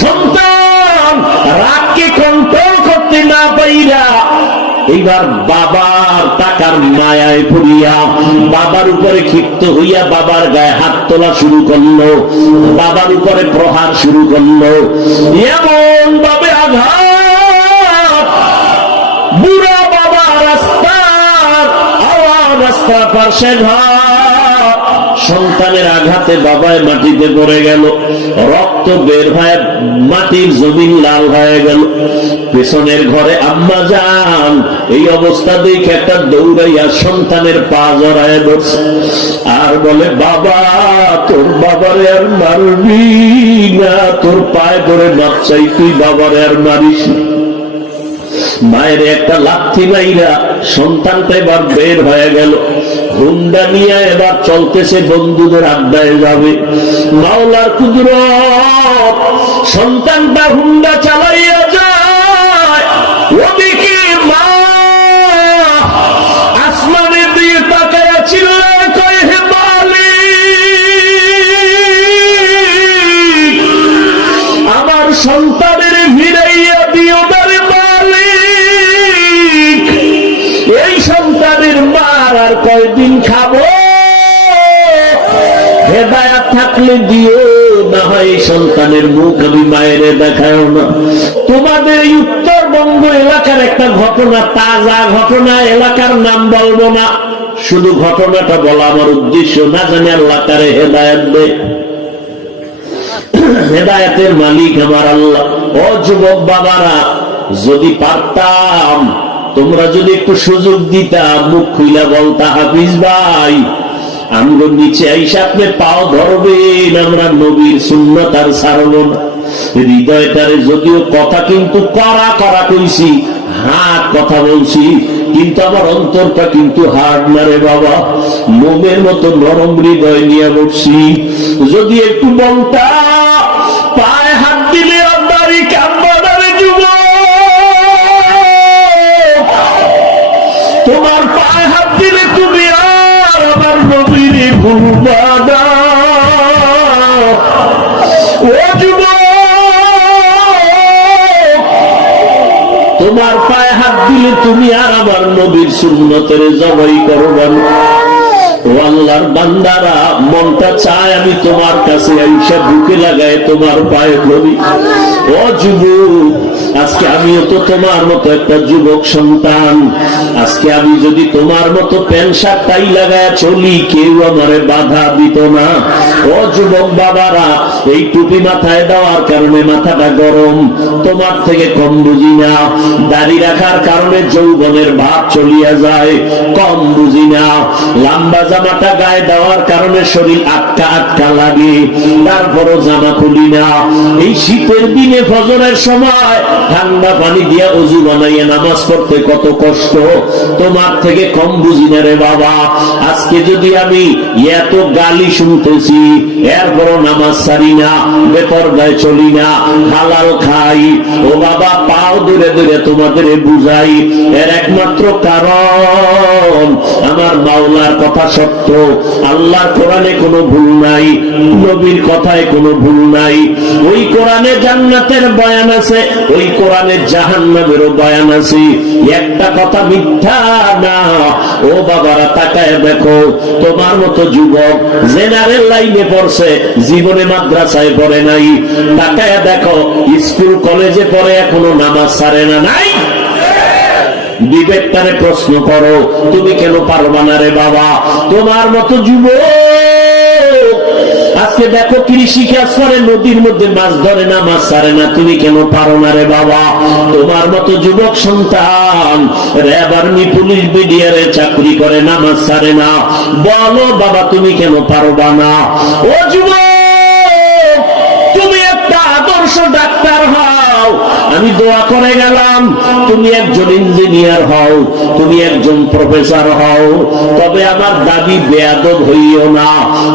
সন্তান রাগকে কন্ট্রোল করতে না পাইরা এইবার বাবার টাকার মায়ায় পড়িয়া বাবার উপরে ক্ষিপ্ত হইয়া বাবার গায়ে হাত তোলা শুরু করলো, বাবার উপরে প্রহার শুরু করলো। এমন ভাবে আঘাত, বুড়া বাবা রাস্তার আওয়াজ, রাস্তার পাশে ঘর, সন্তানের আঘাতে বাবায় মাটিতে পড়ে গেল, রক্ত বের হয়ে মাটির জমিন লাল হয়ে গেল। পেছনের ঘরে আম্মা যান এই অবস্থা দেখে একটা দৌড়াইয়া সন্তানের পা জড়ায় ধরছে আর বলে, বাবা তোর বাবারে আর মারবি না, তোর পায়ে ধরে মাপ চাই, তুই বাবারে আর মারিস না। মায়ের একটা লাথি মাইরা সন্তানটা এবার বের হয়ে গেল, হুন্ডা নিয়ে এবার চলতেছে বন্ধুদের আড্ডায় যাবে। মাওলার কুদরত, সন্তানটা হুন্ডা চালাইয়া যায়, ওদিকে মা আসমানের দিকে তাকায়া চিল্লায় কয়, হে মালিক, আমার সন্তানের ফিরাইয়া দিও না রে মালিক, এই সন্তানের মার আর কয়দিন খাবো, হেদায়াত থাকলে দিও, না হয় সন্তানের মুখ আমি মায়ের দেখাও না। তোমাদের এই উত্তরবঙ্গ এলাকার একটা ঘটনা, তাজা ঘটনা, এলাকার নাম বলবো না, শুধু ঘটনাটা বলা আমার উদ্দেশ্য, না জানি আল্লাহ তারে হেদায়াত দে। হেদায়াতের মালিক আমার আল্লাহ। ও যুবক বাবারা, যদি পারতাম, তোমরা যদি একটু সুযোগ দিতা, মুখ খুইলা বলতা, হাফিজ ভাই আমগো নিচে আইসা আপনি পাও ধরবেন, আমরা নবীর সুন্নাত আর ছাড়ব না। হৃদয়টারে যদিও কথা কিন্তু করা করা কইছি, হাত কথা বলছি, কিন্তু আমার অন্তরটা কিন্তু হার্ড না রে বাবা, মোমের মতো নরম হৃদয় নিয়ে বসছি। যদি একটু বলতা, পায়ে হাত দিলে আপনারই কাম্বারে যুবক, তোমার পায়ে হাত দিলে তুমি আর আমার নবীর ভুলবা না। ও যুবক, তোমার পায়ে হাত দিলে তুমি আর আমার নবীর সুন্নতের জবাই করবা না। ও আল্লাহর বান্দারা, মনটা চায় আমি তোমার কাছে আইসা বুকে লাগায় তোমার পায়ে ধরি। ও যুবক, আজকে আমিও তো তোমার মতো একটা যুবক সন্তান, আজকে আমি যদি তোমার মতো প্যান্ট শার্ট টাই লাগায় চলি, কেউ আমারে বাধা দিত না। ও যুবক বাবারা, এই টুপি মাথায় দেওয়ার কারণে মাথাটা গরম, তোমার থেকে কম বুঝি না। দাড়ি রাখার কারণে যৌবনের ভাব চলিয়া যায়, কম বুঝি না। লম্বা জামাটা গায়ে দেওয়ার কারণে শরীর আটকা আটকা লাগে, তারপরও জামা খুলি না। এই শীতের দিনে ফজরের সময় ঠান্ডা পানি দিয়া ওযু বানাইয়া নামাজ পড়তে কত কষ্ট, তোমার থেকে কম বুঝি না রে বাবা। আজকে যদি আমি এত গালি শুনতেছি, এরপরও নামাজ ছাড়ি না, বেপরদায় চলি না, হালাল খাই, ও বাবা পাও দূরে দূরে তোমাদের বুঝাই, এর একমাত্র কারণ আমার মাওলার কথা সত্য, আল্লাহর কোরআনে কোনো ভুল নাই, নবীর কথায় কোনো ভুল নাই। ওই কোরআনে জান্নাতের বয়ান আছে, ওই কোরআনে জাহান্নামেরও বয়ান আছে, একটা কথা মিথ্যা না। ও বাবারা, তাকায় দেখো, তোমার মতো যুবক জেনারেল লাইনে পড়ছে, জীবনে মাদ্রাসায় পড়ে নাই, তাকায় দেখো স্কুল কলেজে পড়ে এখনো নামাজ ছাড়ে না। নাই? বিবেকটারে প্রশ্ন করো, তুমি কেন পারবা না রে বাবা? তোমার মতো যুবক আজকে দেখো কৃষি কাজ করে, নদীর মধ্যে মাছ ধরে না, মাছ ছাড়ে না, তুমি কেন পারো না রে বাবা? তোমার মতো যুবক সন্তান র্যাব আর্মি পুলিশ বিডিআরে চাকরি করে, নামাজ ছাড়ে না, বলো বাবা তুমি কেন পারবা না? ও যুবক, তুমি একটা আদর্শ ডাক্তার হও, আমি দোয়া করে গেলাম, তুমি একজন ইঞ্জিনিয়ার হও, তুমি একজন প্রফেসর হও, তবে আমার দাবি বেয়াদব হইও না।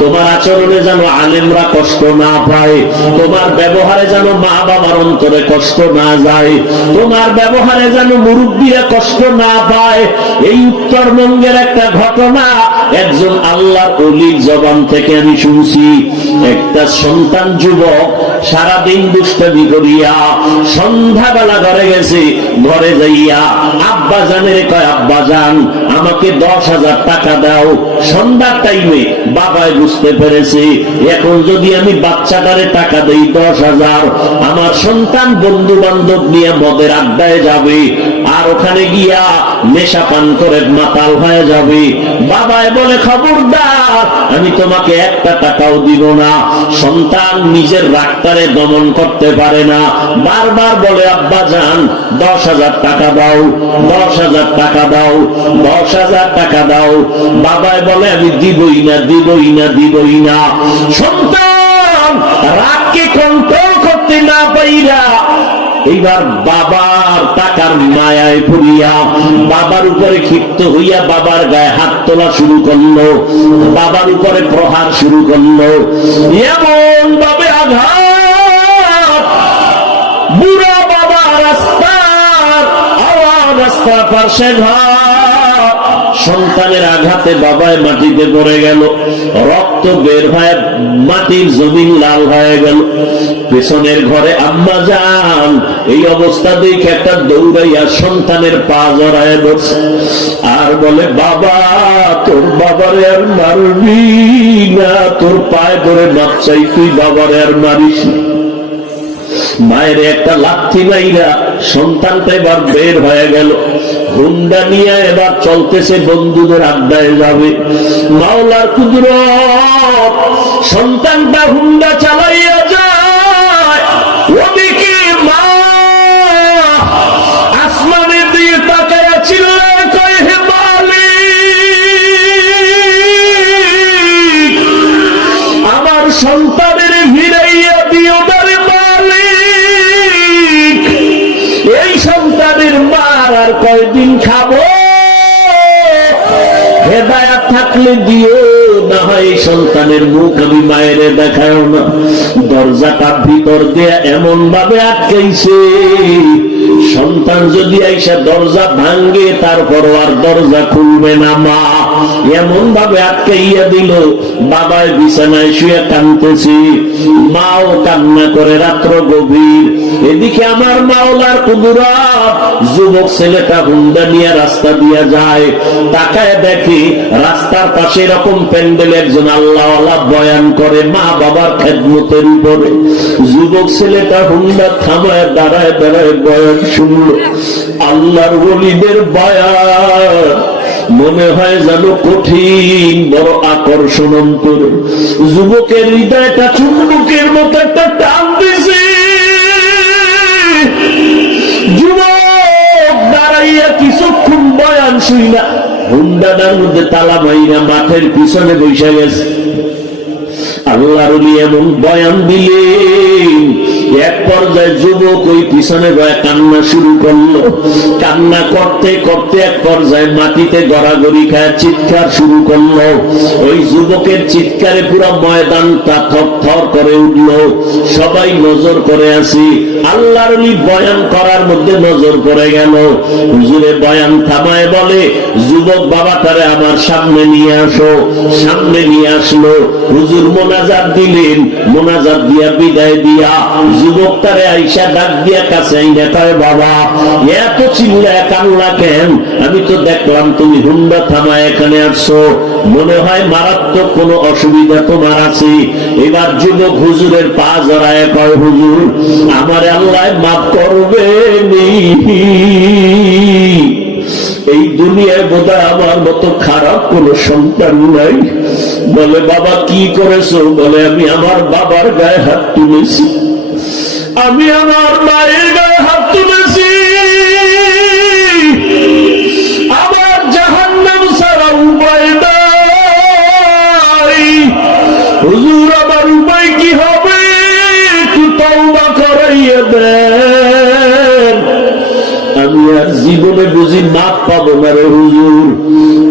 তোমার আচরণে যেন আলেমরা কষ্ট না পায়, তোমার ব্যবহারে যেন মা বাবার অন্তরে কষ্ট না যায়, তোমার ব্যবহারে যেন মুরব্বীরা কষ্ট না পায়। এই উত্তরবঙ্গের একটা ঘটনা, একজন আল্লাহর ওলির জবান থেকে আমি শুনছি, একটা সন্তান যুবক সারাদিন দুষ্টামি করিয়া সন্ধ্যাবেলা ঘরে গেছে, ঘরে যাইয়া আব্বা জানের কয়, আব্বা জান আমাকে 10,000 টাকা দাও। সন্ধ্যার টাইমে বাবাই বুঝতে পেরেছে এখন যদি আমি বাচ্চাটারে টাকা দেই 10,000, আমার সন্তান বন্ধু বান্ধব নিয়ে মদের আড্ডায় যাবে, আর ওখানে গিয়া নেশা পান করে মাতাল হয়ে যাবে। বাবাই বলে, খবরদার, আমি তোমাকে একটা টাকাও দিব না। সন্তান নিজের রাগটারে দমন করতে পারে না, বারবার বলে, আব্বা জান 10,000 টাকা দাও, 10,000 টাকা দাও, 10,000 টাকা দাও। বাবাই বলে, আমি দিবই না, দিবই না, দিবই না। সন্তান রাগকে কন্ট্রোল করতে না পাইরা এইবার বাবার টাকার মায়ায় পড়িয়া বাবার উপরে ক্ষিপ্ত হইয়া বাবার গায়ে হাত তোলা শুরু করলো, বাবার উপরে প্রহার শুরু করলো। এমন ভাবে আঘাত, বুড়া বাবা রাস্তার আওয়াজ, রাস্তার পাশে ঘর, সন্তানের আঘাতে বাবায় মাটিতে পড়ে গেল, রক্ত বের হয়ে মাটির জমিন লাল হয়ে গেল। পেছনের ঘরে আম্মা যান এই অবস্থা দেখে একটা দৌড়াইয়া সন্তানের পা জড়ায় ধরছে আর বলে, বাবা তোর বাবারে আর মারবি না, তোর পায়ে ধরে মাপ চাই, তুই বাবারে আর মারিস না। মায়ের একটা লাথি মাইরা সন্তানটা এবার বের হয়ে গেল, হুন্ডা নিয়ে এবার চলতেছে বন্ধুদের আড্ডায় যাবে। মাওলার কুদরত, সন্তানটা হুন্ডা চালাইয়া যায়, ওদিকে মা আসমানের দিকে তাকায়া চিল্লায় কয়, হে মালিক, আমার সন্তানের ভিড়াইয়া দিও না রে মালিক, এই সন্তানের মার আর কয়দিন খাবো, হেদায়াত থাকলে দিও, না হয় সন্তানের মুখ আমি মায়ের দেখাও না। দরজাটা ভিতর দিয়ে এমন ভাবে আটকাইছে, সন্তান যদি আইসা দরজা ভাঙ্গে তারপরও আর দরজা খুলবে না। মা এমন ভাবে আটকাইয়া দিল, বাবায় বিছানায় শুয়ে কাঁদতেছি, মাও কান্না করে, রাত্র গভীর। এদিকে আমার মাওলার কুদরত, যুবক ছেলেটা হুন্ডা নিয়ে রাস্তা দিয়া যায়, তাকায় দেখে রাস্তার পাশে এরকম প্যান্ডেল একজন আল্লাহওয়ালা বয়ান করে মা বাবার খেদমতের উপরে। যুবক ছেলেটা হুন্ডা থামায় দাঁড়ায় দাঁড়ায় বয়ান শুনল, আল্লাহর ওলিদের বয়ান, মনে হয় যেন কঠিন, বড় আকর্ষণ অন্তর। যুবকের হৃদয়টা চুম্বকের মতো একটা টান দিছে। যুবক দাঁড়াইয়া কিছুক্ষণ বয়ান শুইনা হুন্ডাটার মধ্যে তালা মাইরা মাঠের পিছনে বসে গেছে। আল্লাহর ওলি এমন বয়ান দিলেন, এক পর্যায়ে যুবক ওই পিছনে বয়া কান্না শুরু করলো। কান্না করতে করতে এক পর্যায়ে মাটিতে গড়াগড়ি খায় চিৎকার শুরু করলো। ওই যুবকের চিৎকারে পুরো ময়দানটা থরথর করে উঠল। সবাই নজর করে আসি, আল্লাহর ওলি বয়ান করার মধ্যে নজর করে গেল। হুজুরে বয়ান থামায় বলে, যুবক বাবাটারে আমার সামনে নিয়ে আসো। সামনে নিয়ে আসলো। হুজুর মোনাজাত দিলেন, মোনাজাত দিয়া বিদায় দিয়া যুবকটারে আইসা ডাক দিয়া কাছে আইনা কয়, বাবা এত চিল্লায় কান্না কেন? আমি তো দেখলাম তুমি হুন্ডা থামায় এখানে আসছো, মনে হয় মারাত্মক কোনো অসুবিধা তোমার আছে। এবার যুবক হুজুরের পা জড়ায় কয়, হুজুর আমার আল্লাহ মাফ করবে নি, এই দুনিয়ায় বোধহয় আমার মতো খারাপ কোন সন্তান নাই। বলে, বাবা কি করেছো? বলে, আমি আমার বাবার গায়ে হাত তুলেছি, আমি আমার মায়ের গায়ে হাত তুলেছি, আমার জাহান্নাম ছাড়া উপায় নাই। হুজুর আমার উপায় কি হবে? একটু তওবা করাইয়া দেন, আমি আর জীবনে বুঝি মাপ পাবো না রে হুজুর।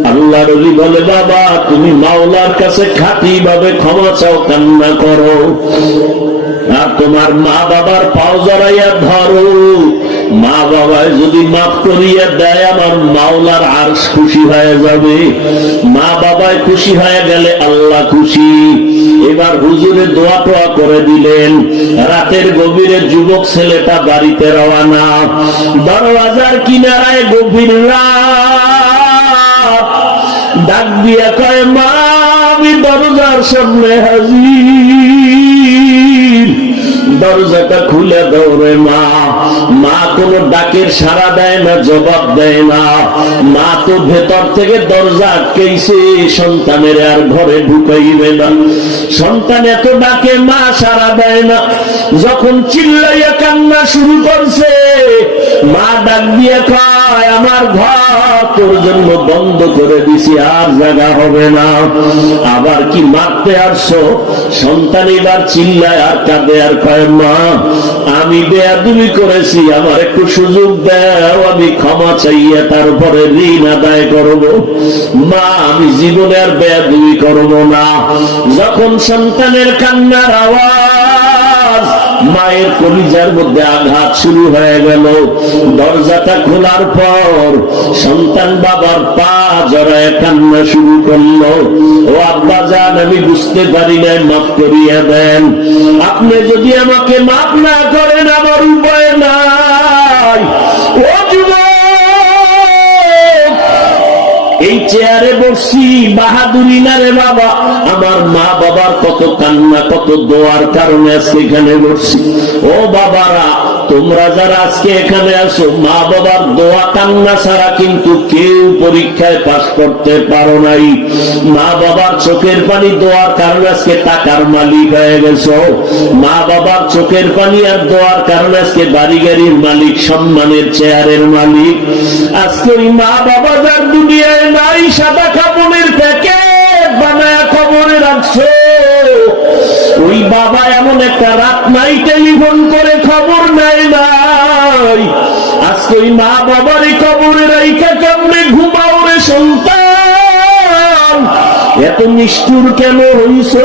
আল্লাহর ওলি বলে, বাবা তুমি মাওলার কাছে খাঁটি ভাবে ক্ষমা চাও, কান্না করো, আর তোমার মা বাবার পাও জড়াইয়া ধরো, মা বাবায় যদি মাফ করিয়া দেয় আমার মাওলার আরশ খুশি হয়ে যাবে। মা বাবায় খুশি হয়ে গেলে আল্লাহ খুশি। এবার হুজুরে দোয়া টোয়া করে দিলেন। রাতের গভীরে যুবক ছেলেটা বাড়িতে রওনা। দরওয়াজার কিনারায় গভীর রাত, ডাক দিয়া কয় মা আমি দরজার সামনে হাজির, দরজাটা খুলে দাও রে মা। মা কোনো ডাকের সাড়া দেয় না, জবাব দেয় না। মা তো ভেতর থেকে দরজা আটকেছে, সন্তানের আর ঘরে ঢুকাইবে না। সন্তান এত ডাকে, মা সাড়া দেয় না। যখন চিল্লাইয়া কান্না শুরু করছে, মা ডাক দিয়ে কয় আমার ঘর তোর জন্য বন্ধ করে দিছি, আর জায়গা হবে না। আবার কি মারতে আসছো? সন্তান এবার চিল্লায় আর কাঁদে আর কয় মা আমি বেয়াদবি করেছি, আমার একটু সুযোগ দাও, আমি ক্ষমা চাইয়া তারপরে ঋণ আদায় করব। মা আমি জীবনে আর বেয়াদবি করব না। যখন সন্তানের কান্নার আওয়াজ, মায়ের কলিজার মধ্যে আঘাত শুরু হয়ে গেল। দরজাটা খোলার পর সন্তান বাবার পা জড়ায় কান্না শুরু করলো। ও আব্বা জান আমি বুঝতে পারি নাই, মাফ করিয়া দেন। আপনি যদি আমাকে মাফ না করেন আমার উপায় নাই। ও যুবক, এই চেয়ারে বসছি বাহাদুরি না রে বাবা। আমার মা বাবার কত কান্না, কত দোয়ার কারণে আজকে এখানে বসছি। ও বাবারা, তোমরা যারা আজকে এখানে আছো, মা বাবার দোয়া কান্না ছাড়া কিন্তু কেউ পরীক্ষায় পাস করতে পারো নাই। মা বাবার চোখের পানি দোয়ার কারণে আজকে টাকার মালিক হয়ে গেছো। মা বাবার চোখের পানি আর দোয়ার কারণে আজকে বাড়ি গাড়ির মালিক, সম্মানের চেয়ারের মালিক। আজকে ওই মা বাবা যার দুনিয়ায় নাই, সাদা কাপড়ের প্যাকেট বানায় খবরে রাখছো। ওই বাবা এমন একটা রাত নাই টেলিফোন করে খবর নেয় নাই। আজকে ওই মা বাবার এই কবরে রাইখা কেমনে ঘুমাও রে সন্তান? এত নিষ্ঠুর কেন হইছো?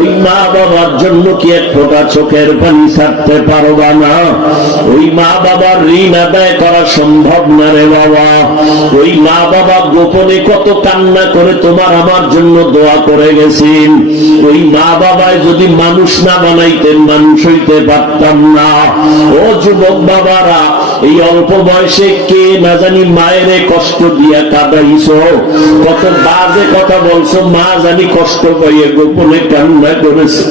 ওই মা বাবার জন্য কি এক ফোঁটা চোখের পানি ছাড়তে পারবা না? ওই মা বাবার ঋণ আদায় করা সম্ভব না রে বাবা। ওই মা বাবা গোপনে কত কান্না করে তোমার আমার জন্য দোয়া করে গেছেন। ওই মা বাবায় যদি মানুষ না বানাইতেন, মানুষ হইতে পারতাম না। ও যুবক বাবারা, এই অল্প বয়সে কে না জানি মায়েরে কষ্ট দিয়া কাঁদাইছো, কত বাজে কথা বলছো, মা জানি কষ্ট পাইয়ে গোপনে কান্না করেছে।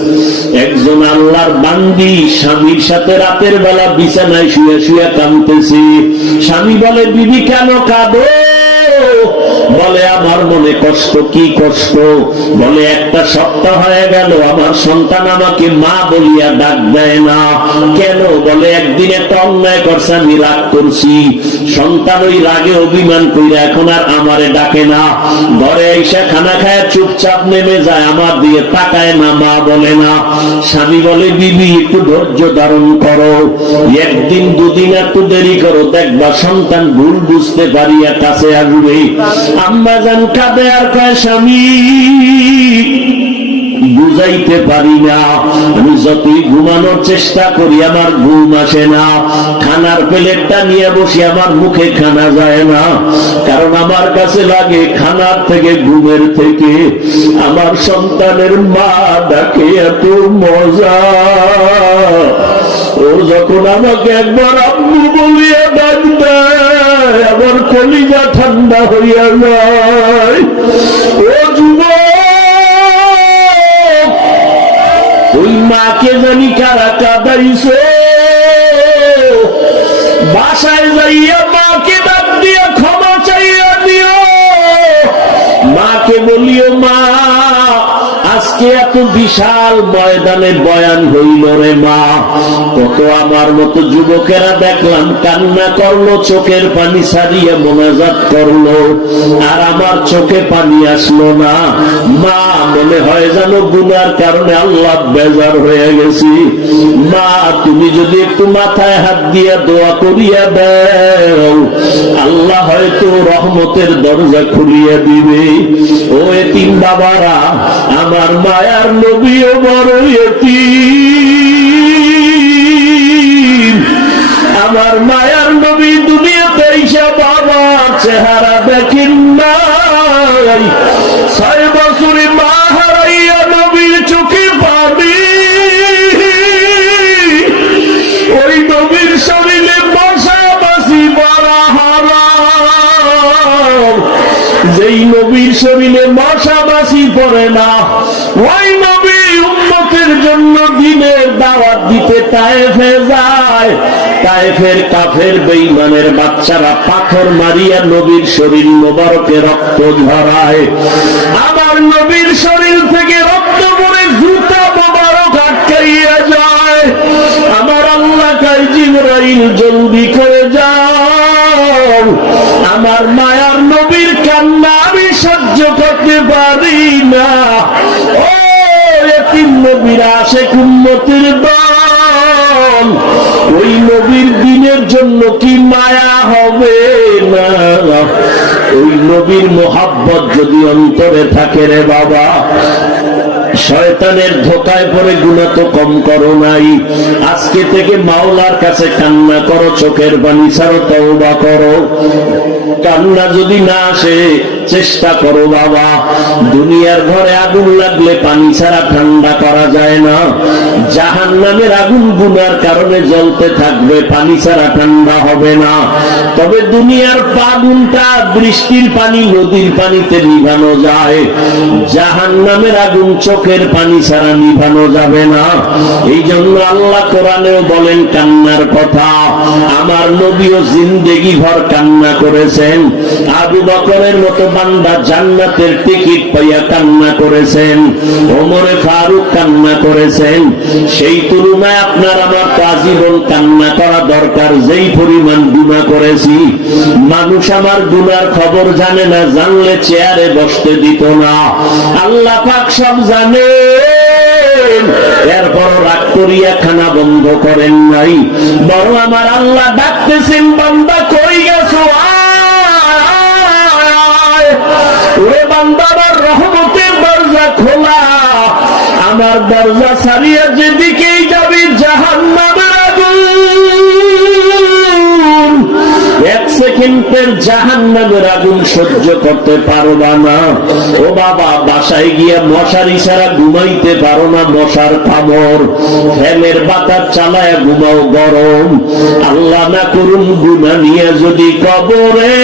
একজন আল্লাহর বান্দি স্বামীর সাথে রাতের বেলা বিছানায় শুয়ে শুয়ে কাঁদতেছে। স্বামী বলে বিবি কেন কাঁদো? বলে আমার মনে কষ্ট। কি কষ্ট? বলে একটা সপ্তাহ হয়ে গেল আমার সন্তান আমাকে মা বলিয়া ডাক দেয় না। কেন? বলে একদিন একটা অন্যায় করছে, আমি রাগ করছি। সন্তান ওই রাগে অভিমান কইরা এখন আর আমারে ডাকে না। ঘরে এসে খানা খায় চুপচাপ নেমে যায়, আমার দিয়ে তাকায় না, মা বলে না। স্বামী বলে বিবি একটু ধৈর্য ধারণ করো, একদিন দুদিন একটু দেরি করো, দেখবা সন্তান ভুল বুঝতে পারিয়া কাছে আসবে। আম্মা জান কাঁদে আর কয় স্বামী বুঝাইতে পারি না, আমি যতই ঘুমানোর চেষ্টা করি আমার ঘুম আসে না। খানার প্লেটটা নিয়ে বসি, আমার মুখে খানা যায় না, কারণ আমার কাছে লাগে খানার থেকে, ঘুমের থেকে আমার সন্তানের মা ডাকে এত মজা। ও যখন আমাকে একবার আম্মু বলিয়া ডাক দেয়, আমার কলিজা ঠান্ডা হইয়া যায়। ও যুবক, ওই মাকে জানি কারা কাঁদাইছে। বাসায় যাইয়া মাকে ডাক দিয়া ক্ষমা চাইয়া দিও। মাকে বলিও মা আজকে এত বিশাল ময়দানে বয়ান হইল রে মা, কত আমার মতো যুবকেরা দেখলাম কান্না করলো, চোখের পানি ছাড়িয়ে মোনাজাত করলো, আর আমার চোখে পানি আসলো না। মা মনে হয় যেন গুনার কারণে আল্লাহ বেজার হয়ে গেছি। মা তুমি যদি একটু মাথায় হাত দিয়া দোয়া করিয়া দাও, আল্লাহ হয়তো রহমতের দরজা খুলিয়া দিবে। ও এতিম বাবারা, আমার মায়ার নবীও বড় এতিম। শরীরে মশা মাছি পড়ে না। ওই নবী উম্মতের জন্য দিনের দাওয়াত দিতে তায়েফে যায়। তায়েফের কাফের বেঈমানের বাচ্চারা পাথর মারিয়া নবীর শরীর মোবারকে রক্ত ঝরায়। আমার নবীর শরীর থেকে রক্ত পড়ে জুতা মোবারক আটকাইয়া যায়। আমার আল্লাহ কয় জিবরাইল জলদি করে যাও, আমার মায়ার নবীর কান্না আমি সহ্য করতে পারি না। ও এতিম নবীর আশেক উম্মতের দল, ওই নবীর দিনের জন্য কি মায়া হবে না? ওই নবীর মোহাব্বত যদি অন্তরে থাকে রে বাবা, শয়তানের ধোকায় পড়ে গুনাহ তো কম করো নাই। আজকে থেকে মাওলার কাছে কান্না করো, চোখের পানি ছাড়ো, তওবা করো। কান্না যদি না আসে চেষ্টা করো বাবা। দুনিয়ার ঘরে আগুন লাগলে পানি ছাড়া ঠান্ডা করা যায় না। জাহান্নামের আগুন গুনার কারণে জ্বলতে থাকবে, পানি ছাড়া ঠান্ডা হবে না। তবে দুনিয়ার আগুনটা বৃষ্টির পানি, নদীর পানিতে নিভানো যায়। জাহান্নামের আগুন চোখের পানি ছাড়া নিভানো যাবে না। এই জন্য আল্লাহ কোরআনেও বলেন কান্নার কথা। আমার নবীও জিন্দেগি ভর কান্না করেছেন। আবু বকরের মতো বান্দা জান্নাতের টিকিট পাইয়া কান্না করেছেন। ওমরে ফারুক কান্না করেছেন। সেই তুলনায় আপনার আমার তো আজীবন কান্না করা দরকার। যেই পরিমাণ গুনাহ করেছি, মানুষ আমার গুনার খবর জানে না, জানলে চেয়ারে বসতে দিত না। আল্লাহ পাক সব জানে, এরপর রাগ করিয়া খানা বন্ধ করেন নাই। বড় আমার আল্লাহ ডাকতেছেন, বান্দা কই গেছো? ওরে বান্দা, আমার রহমতের দরজা খোলা। আমার দরজা ছাড়িয়া যেদিকেই যাবি জাহান্নামের আগুন। এক সেকেন্ডের জাহান্নামের আগুন সহ্য করতে পারবা না। ও বাবা, বাসায় গিয়া মশারি ছাড়া ঘুমাইতে পারো না, মশার কামড়। ফ্যানের বাতাস চালায় ঘুমাও গরম। আল্লাহ না করুন গুনাহ নিয়ে যদি কবরে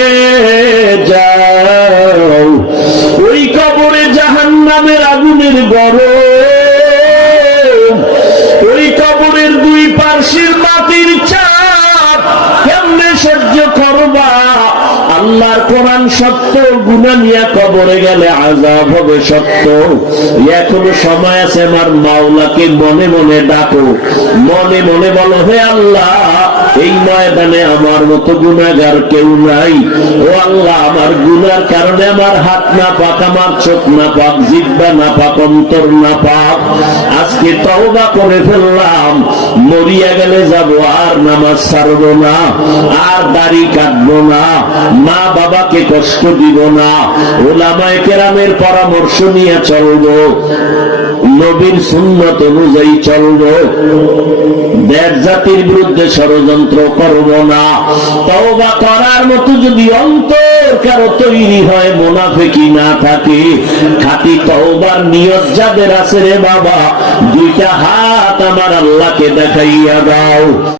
যাও, ওই কবরে জাহান্নামের আগুনের গরম। ওই কবরের দুই পার্শ্বের মাটির চাপ কেমনে সহ্য করবা? আল্লাহর কোরআন সত্য, গুনাহ নিয়ে কবরে গেলে আযাব হবে সত্য। এখনো সময় আছে, আমার মাওলাকে মনে মনে ডাকো, মনে মনে বলো, হে আল্লাহ, এই ময়দানে আমার মতো গুনাহগার কেউ নাই। ও আল্লাহ, আমার গুনার কারণে আমার হাত না পাক, আমার চোখ না পাক, জিহ্বা না পাক, অন্তর না পাক। আজকে তওবা করে ফেললাম, মরিয়া গেলে যাব, আর নামাজ ছাড়বো না, আর দাড়ি কাটবো না, মা বাবাকে কষ্ট দিব না, উলামায়ে কেরামের পরামর্শ নিয়ে চলবো, নবীর সুন্নাত অনুযায়ী চলবো, দেশ জাতির বিরুদ্ধে ষড়যন্ত্র করব না। তওবা করার মতো যদি অন্তর কারো তৈরি হয়, মুনাফিকি না থাকে, খাঁটি তওবার নিয়ত যাদের আছে রে বাবা, দুইটা হাত আমার আল্লাহকে দেখাইয়া দাও।